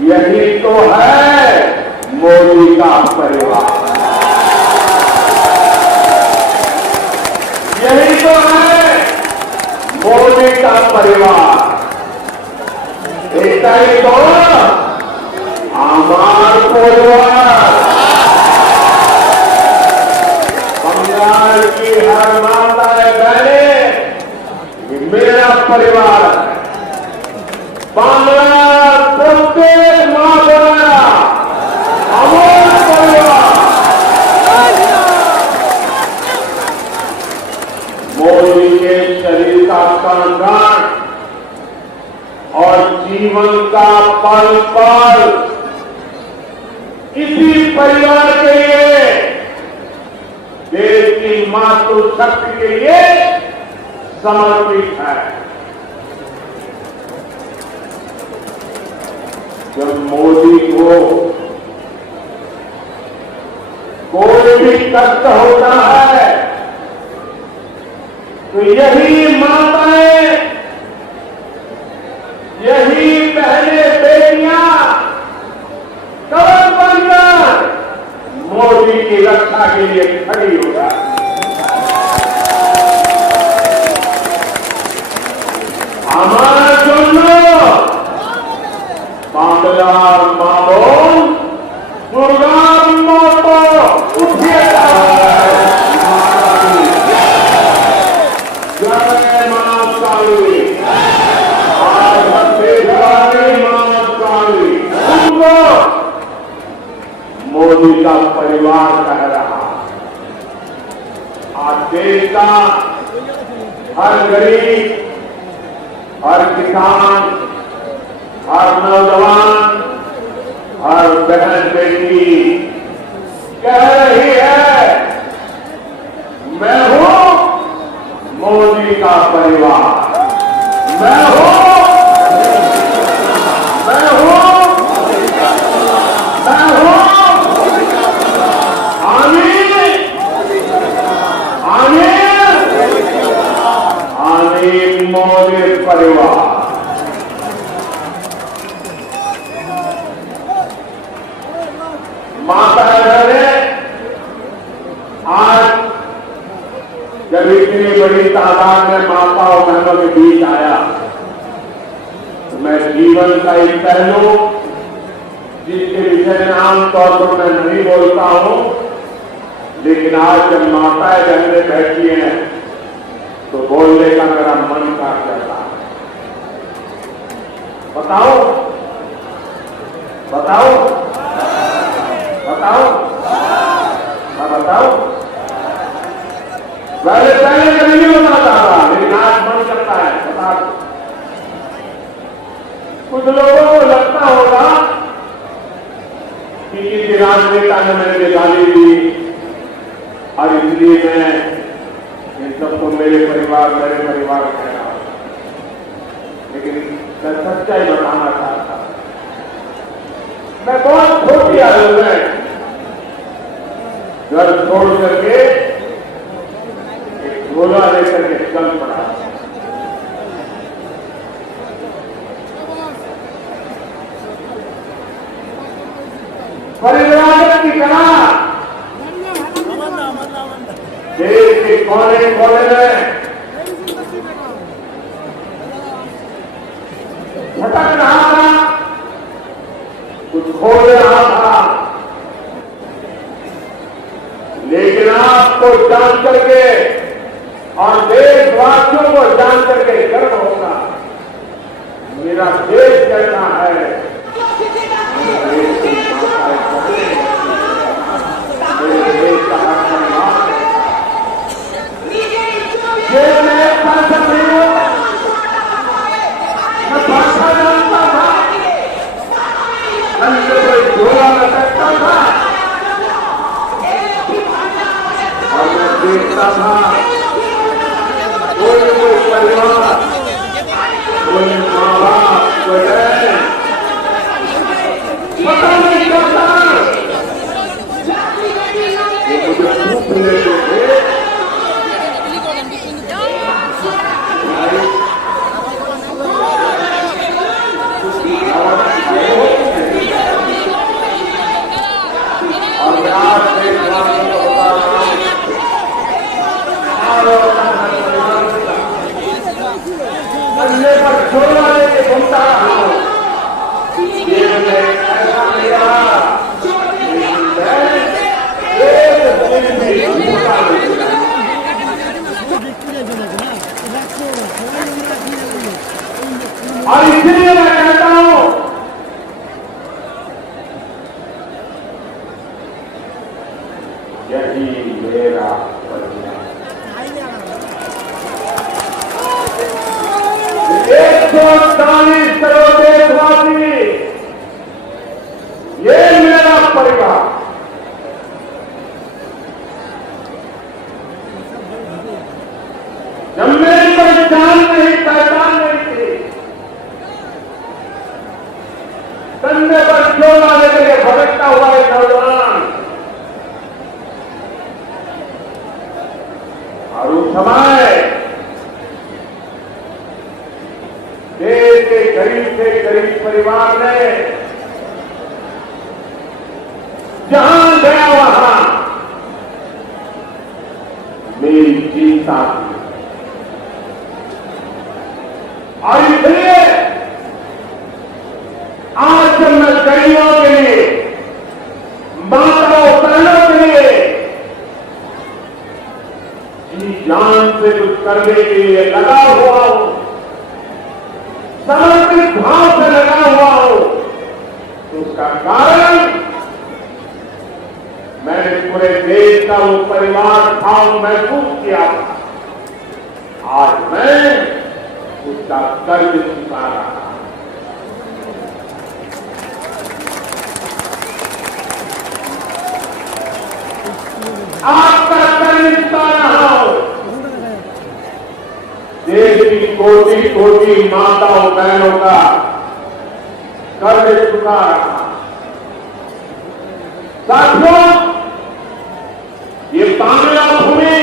यही तो है मोदी का परिवार, यही तो है मोदी का परिवार। एकता ही तो हमार परिवार, बंगाल की हर माता बहने ये मेरा परिवार है। बांग्ला प्रत्येक मां बहना हमारा परिवार। मोदी के शरीर का कण-कण और जीवन का पल पल इसी परिवार के लिए, देश की मातृशक्ति के लिए समर्पित है। जब मोदी को कोई भी कष्ट होता है तो यही माताएं, यही बहनें बेटियां कवच बनकर मोदी की रक्षा के लिए खड़ी हो जाती। हमारा জন্য বাংলার মা বোন দুর্গার মতো উঠিয়ে দাঁড়ায়। जय मां काली, आज भगवानी मां काली उनको मोदी का परिवार कह रहा। आज देश का हर गरीब, हर किसान, हर नौजवान, हर बहन बेटी कह रही है मैं हूं मोदी का परिवार, मैं हूं, मैं हूं, मैं हूं। आमीन, आमीन, आमीन। मोदी परिवार। माता बहने, आज जब इतनी बड़ी तादाद में माता और बहनों के बीच आया तो मैं जीवन का एक पहलू जिसके विषय में आमतौर पर मैं नहीं बोलता हूं, लेकिन आज जब माताएं बहनें बैठी हैं तो बोलने का मेरा मन का कहता है। बताओ, बताओ, बताओ, मैं बताओ। पहले नहीं बताता था, लेकिन आज मन करता है बता दो। कुछ लोगों को लगता होगा कि किसी राजनेता ने मैंने गाली दी और इसलिए मैं इन सबको मेरे परिवार कह रहा हूं, लेकिन मैं सच्चाई बताना चाहता। मैं बहुत छोटी आयु में घर छोड़ करके एक झोला लेकर के चल पड़ा। परिवार की तरह देश के कोने कोने में भटक रहा था, कुछ खोज रहा था, लेकिन आपको जान करके और देशवासियों को जान करके गर्व होगा, मेरा देश कहता है मेरे देश का हक सम्मान है। ये मैं भाषा नहीं हूं, मैं भाषा जानता था, मैं कोई झोला लटकता था और मैं देखता था कोई परिवार, कोई माँ बाप, कोई बहन पता नहीं करता कंधे पर झोला लेकर भटकता हुआ एक नौजवान, और उस समय देश के गरीब से गरीब परिवार ने जहां गया वहां मेरी चिंता की, और इसलिए आज जब मैं गरीबों के लिए, माताओं बहनों के लिए जी जान से कुछ करने के लिए लगा हुआ हूं, समर्पित भाव से लगा हुआ हूं, तो उसका कारण मैंने पूरे देश का वो परिवार भाव महसूस किया था। आज मैं उसका कर्ज चुका रहा हूं। आपका कर्ज चुका रहा हूं। देश की कोटि कोटि माताओं बहनों का कर्ज चुका रहा हूं। साथियों, ये बांग्ला भूमि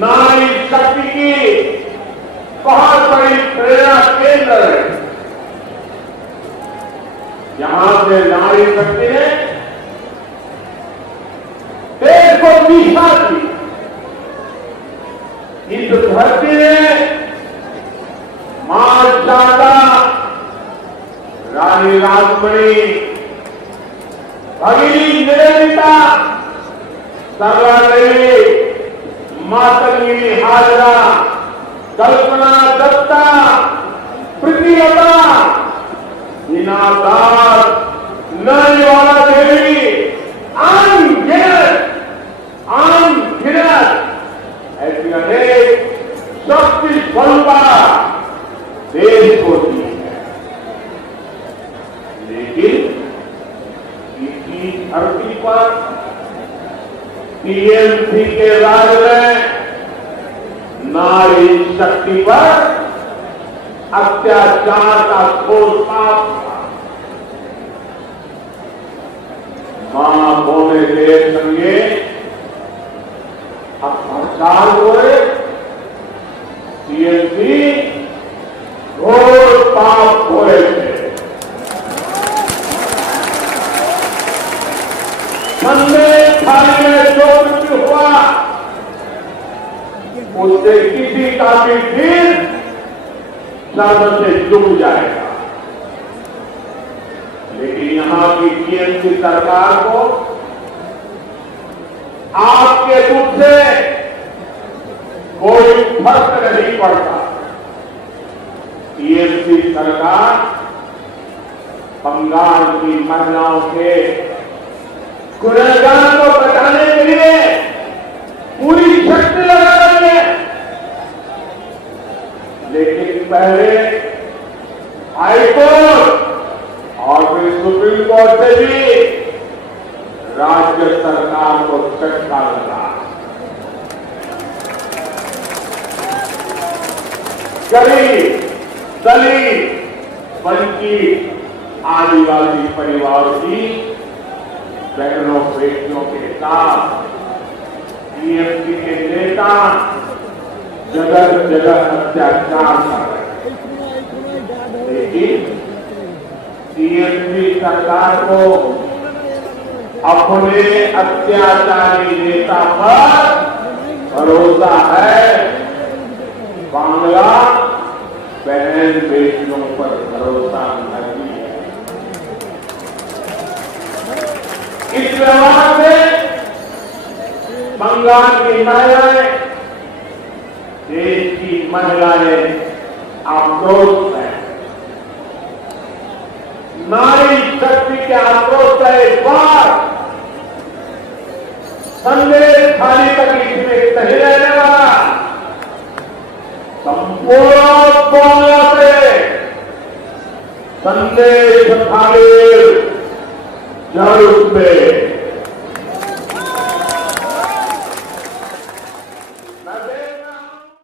नारी शक्ति की बहुत बड़ी प्रेरणा केंद्र है। यहां से नारी शक्ति ने देश को दिशा दी। इस धरती ने मां शारदा, रानी राजमणि, भगिनी निवेदिता, सरला देवी, मातंगी हाजरा, कल्पना दत्ता, प्रीतिलता, हीना दास, नरवाला देवी, अनगिनत ऐसी अनेक शक्ति स्वरूपा देश को दी है। लेकिन इसी धरती पर टीएमसी के राज में नारी शक्ति पर अत्याचार का घोर पाप था। मां बोले के संगे अब प्रचार हुए, टीएमसी घोर पाप हुए थे। संदेश थाली में जो कुछ हुआ उससे किसी का भी दिल शर्म से जुड़ जाएगा। लेकिन यहां की टीएमसी सरकार को आपके दुख से कोई फर्क नहीं पड़ता। टीएमसी सरकार बंगाल की महिलाओं के गुनहगार को बचाने के लिए पूरी शक्ति लगा रही है। लेकिन पहले हाईकोर्ट और फिर सुप्रीम कोर्ट से भी राज्य सरकार को झटका लगा। गरीब, दलित, वंचित, आदिवासी परिवारों की बहनों बेटियों के साथ टीएमसी के नेता जगह जगह अत्याचार कर रहे हैं। लेकिन टीएमसी सरकार को अपने अत्याचारी नेता पर भरोसा है, बांग्ला बहन बेटियों पर भरोसा नहीं है। इस व्यवहार में बंगाल की महिलाएं, देश की महिलाएं आक्रोश है। नारी शक्ति के आक्रोश का एक बार संदेश थाली तक इसमें नहीं रहने वाला, संपूर्ण बांग्ला से संदेश थाली जड़ पे